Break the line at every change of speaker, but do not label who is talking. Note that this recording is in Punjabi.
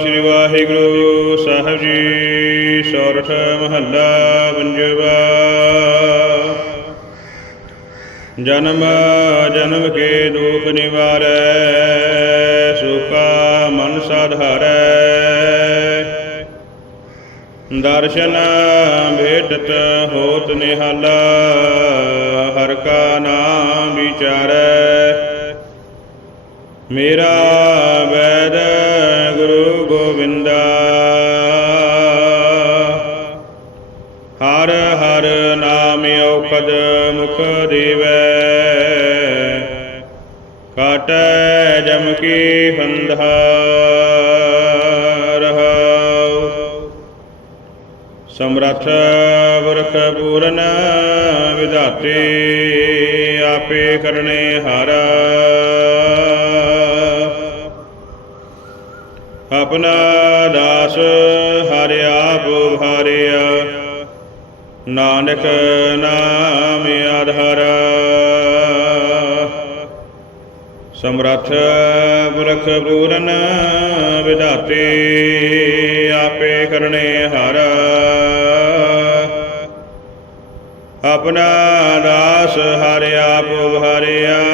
ਸ੍ਰੀ ਵਾਹਿਗੁਰੂ ਸਾਹਿਬ ਜੀ, ਸੋਰਠ ਮਹੱਲਾ ਪੰਜਵਾ। ਜਨਮ ਜਨਮ ਕੇ ਦੁਖ ਨਿਵਾਰੈ, ਸੁਖਾ ਮਨ ਸਾਧਾਰੈ। ਦਰਸ਼ਨ ਭੇਟਤ ਹੋਤ ਨਿਹਾਲਾ, ਹਰ ਕਾ ਨਾਮ ਵਿਚਾਰੈ। ਮੇਰਾ ਵੈਦ ਗੁਰੂ ਗੋਬਿੰਦਾ ਹਰ ਹਰ ਨਾਮ ਔਖਦ ਮੁਖ ਦੇਵੈ। ਕਾਟੈ ਜਮ ਕੀ ਫੰਧਾ ਰਹਾਉ ਸਮਰਥ ਵਰਖ ਪੂਰਨ ਵਿਧਾਤੇ ਆਪੇ ਕਰਨੇ ਹਾਰਾ। ਆਪਣਾ ਦਾਸ ਹਰਿ ਆਪ ਹਾਰਿਆ। ਨਾਨਕ ਨਾਮ ਆਧਾਰਾ। ਸਮਰਥ ਪੁਰਖ ਪੂਰਨ ਵਿਧਾਤੇ ਆਪੇ ਕਰਨੇ ਹਰ। ਆਪਣਾ ਦਾਸ ਹਰਿ ਆਪ ਹਾਰਿਆ।